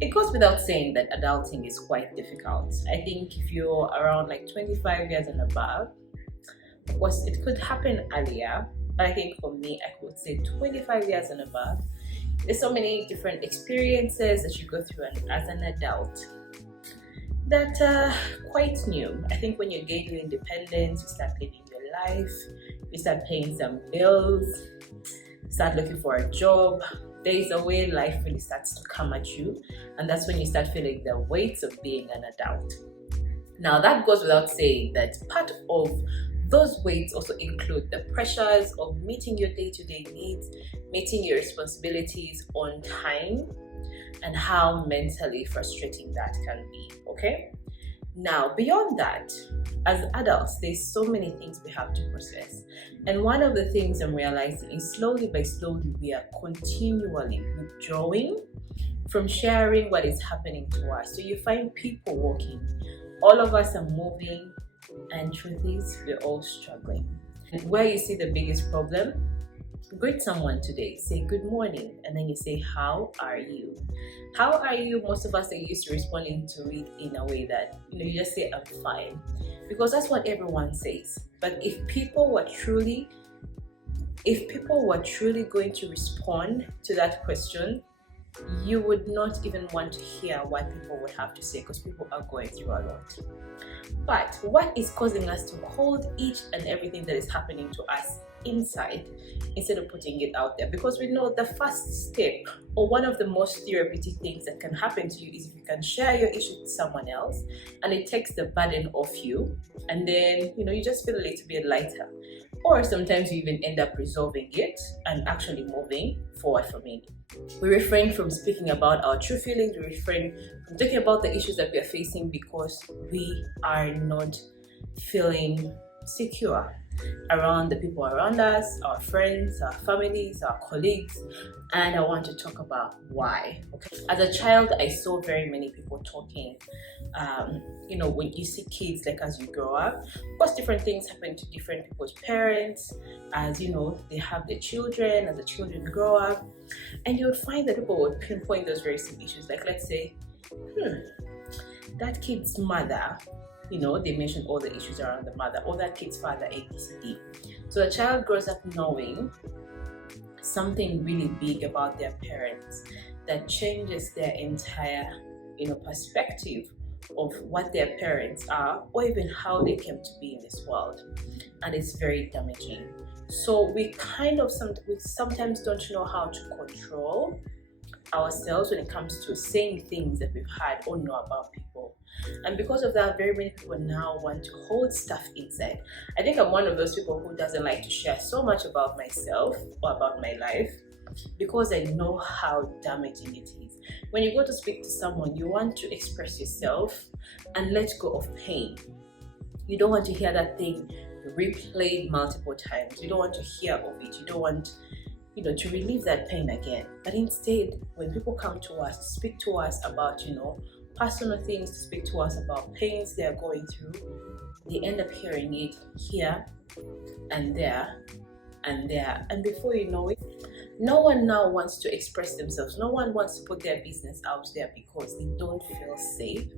It goes without saying that adulting is quite difficult. I think if you're around like 25 years and above, of course, it could happen earlier, but I think for me, I could say 25 years and above. There's so many different experiences that you go through as an adult that are quite new. I think when you gain your independence, you start living your life, you start paying some bills, start looking for a job. There is a way life really starts to come at you, and that's when you start feeling the weight of being an adult. Now, that goes without saying that part of those weights also include the pressures of meeting your day-to-day needs, meeting your responsibilities on time, and how mentally frustrating that can be. Okay? Now, beyond that, as adults, there's so many things we have to process. And one of the things I'm realizing is slowly by slowly, we are continually withdrawing from sharing what is happening to us. So you find people walking, all of us are moving, and truth is, we're all struggling. And where you see the biggest problem, greet someone today, say good morning, and then you say, how are you? How are you? Most of us are used to responding to it in a way that, you just say, I'm fine, because that's what everyone says. But if people were truly going to respond to that question, you would not even want to hear what people would have to say, because people are going through a lot. But what is causing us to hold each and everything that is happening to us inside instead of putting it out there? Because we know the first step, or one of the most therapeutic things that can happen to you, is if you can share your issue with someone else, and it takes the burden off you, and then you just feel a little bit lighter. Or sometimes you even end up resolving it and actually moving forward from it. We refrain from speaking about our true feelings, we refrain from talking about the issues that we are facing because we are not feeling secure around the people around us, our friends, our families, our colleagues. And I want to talk about why. Okay. As a child, I saw very many people talking. When you see kids, like as you grow up, of course, different things happen to different people's parents. As they have their children, as the children grow up, and you would find that people would pinpoint those very same issues. Like, let's say, that kid's mother. They mention all the issues around the mother, or that kid's father, ABCD. So the child grows up knowing something really big about their parents that changes their entire, perspective of what their parents are, or even how they came to be in this world. And it's very damaging. So we sometimes don't know how to control ourselves when it comes to saying things that we've heard or know about people. And because of that, very many people now want to hold stuff inside. I think I'm one of those people who doesn't like to share so much about myself or about my life, because I know how damaging it is. When you go to speak to someone, you want to express yourself and let go of pain. You don't want to hear that thing replayed multiple times. You don't want to hear of it. You don't want to relieve that pain again. But instead, when people come to us, to speak to us about, personal things, to speak to us about pains they are going through, they end up hearing it here and there and there. And before you know it, no one now wants to express themselves. No one wants to put their business out there because they don't feel safe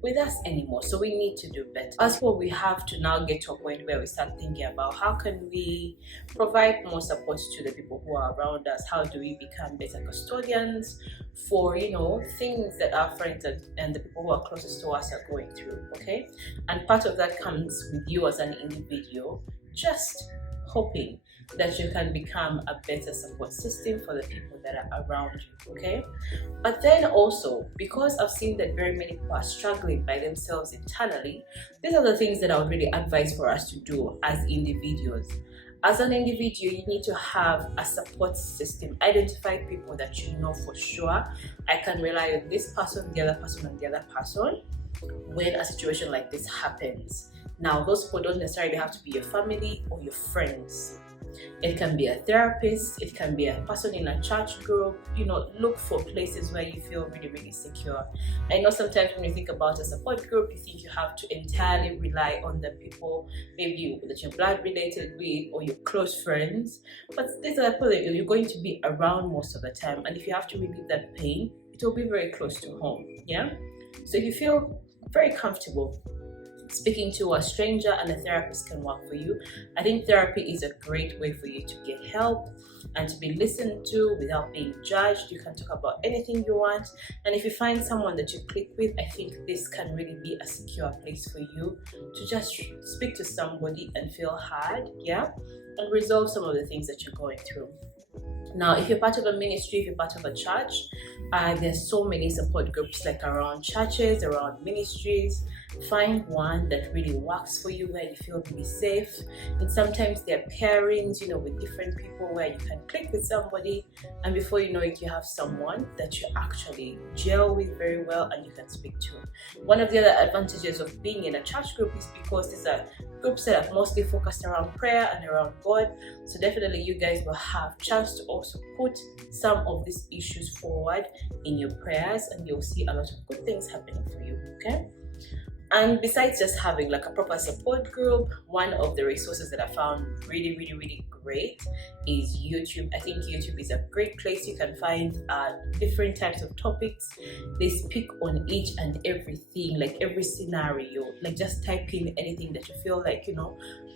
with us anymore. So we need to do better. As for, we have to now get to a point where we start thinking about how can we provide more support to the people who are around us. How do we become better custodians for things that our friends and the people who are closest to us are going through? Okay, and part of that comes with you as an individual just hoping that you can become a better support system for the people that are around you. Okay, but then also, because I've seen that very many people are struggling by themselves internally, these are the things that I would really advise for us to do as individuals. As an individual, you need to have a support system. Identify people that you know for sure, I can rely on this person, the other person, and the other person when a situation like this happens. Now, those people don't necessarily have to be your family or your friends. It can be a therapist, it can be a person in a church group. Look for places where you feel really, really secure. I know sometimes when you think about a support group, you think you have to entirely rely on the people maybe that you're blood related with or your close friends. But these are the people that you're going to be around most of the time. And if you have to relieve that pain, it will be very close to home. Yeah. So if you feel very comfortable speaking to a stranger and a therapist can work for you, I think therapy is a great way for you to get help and to be listened to without being judged. You can talk about anything you want, and if you find someone that you click with, I think this can really be a secure place for you to just speak to somebody and feel heard, yeah, and resolve some of the things that you're going through. Now, if you're part of a ministry, if you're part of a church, there's so many support groups like around churches, around ministries. Find one that really works for you, where you feel really safe. And sometimes there are pairings, with different people where you can click with somebody, and before you know it, you have someone that you actually gel with very well and you can speak to. One of the other advantages of being in a church group is because these are groups that are mostly focused around prayer and around God. So definitely you guys will have chance to also put some of these issues forward in your prayers, and you'll see a lot of good things happening for you. Okay. And besides just having like a proper support group, one of the resources that I found really great is YouTube. I think YouTube is a great place. You can find different types of topics. They speak on each and everything, like every scenario. Like just type in anything that you feel like,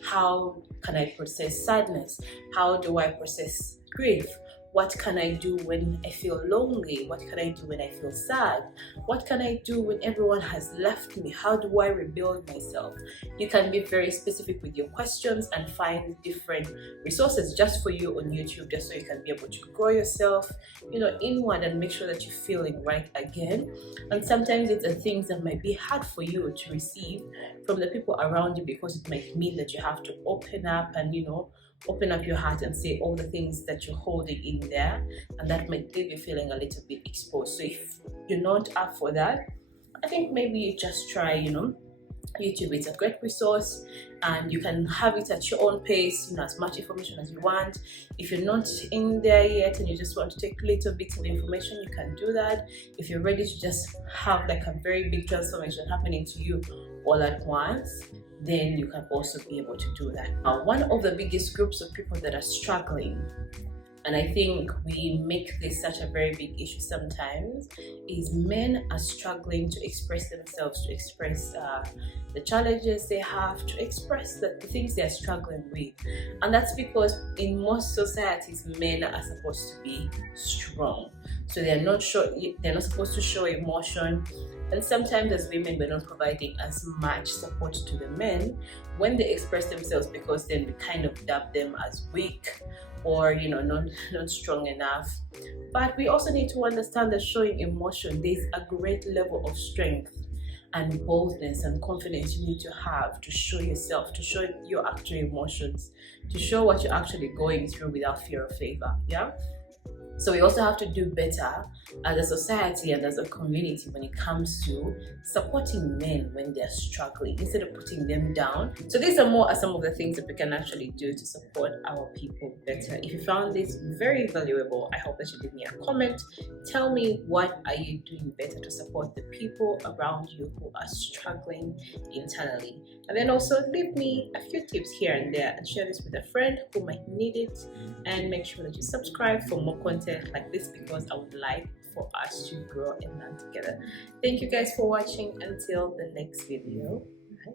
how can I process sadness? How do I process grief? What can I do when I feel lonely? What can I do when I feel sad? What can I do when everyone has left me? How do I rebuild myself? You can be very specific with your questions and find different resources just for you on YouTube, just so you can be able to grow yourself, inward, and make sure that you're feeling right again. And sometimes it's the things that might be hard for you to receive from the people around you, because it might mean that you have to open up and, open up your heart and say all the things that you're holding in there, and that might leave you feeling a little bit exposed. So if you're not up for that, I think maybe you just try, YouTube. It's a great resource, and you can have it at your own pace, as much information as you want. If you're not in there yet and you just want to take little bits of information, you can do that. If you're ready to just have like a very big transformation happening to you all at once, then you can also be able to do that. One of the biggest groups of people that are struggling, and I think we make this such a very big issue sometimes, is men are struggling to express themselves, to express the challenges they have, to express the things they're struggling with. And that's because in most societies, men are supposed to be strong. So they're not supposed to show emotion. And sometimes as women, we're not providing as much support to the men when they express themselves, because then we kind of dub them as weak or not strong enough. But we also need to understand that showing emotion, there's a great level of strength and boldness and confidence you need to have to show yourself, to show your actual emotions, to show what you're actually going through without fear of failure. Yeah. So we also have to do better as a society and as a community when it comes to supporting men when they're struggling, instead of putting them down. So these are some of the things that we can actually do to support our people better. If you found this very valuable, I hope that you leave me a comment. Tell me, what are you doing better to support the people around you who are struggling internally? And then also leave me a few tips here and there, and share this with a friend who might need it. And make sure that you subscribe for more content like this, because I would like for us to grow and learn together. Thank you guys for watching. Until the next video. Bye.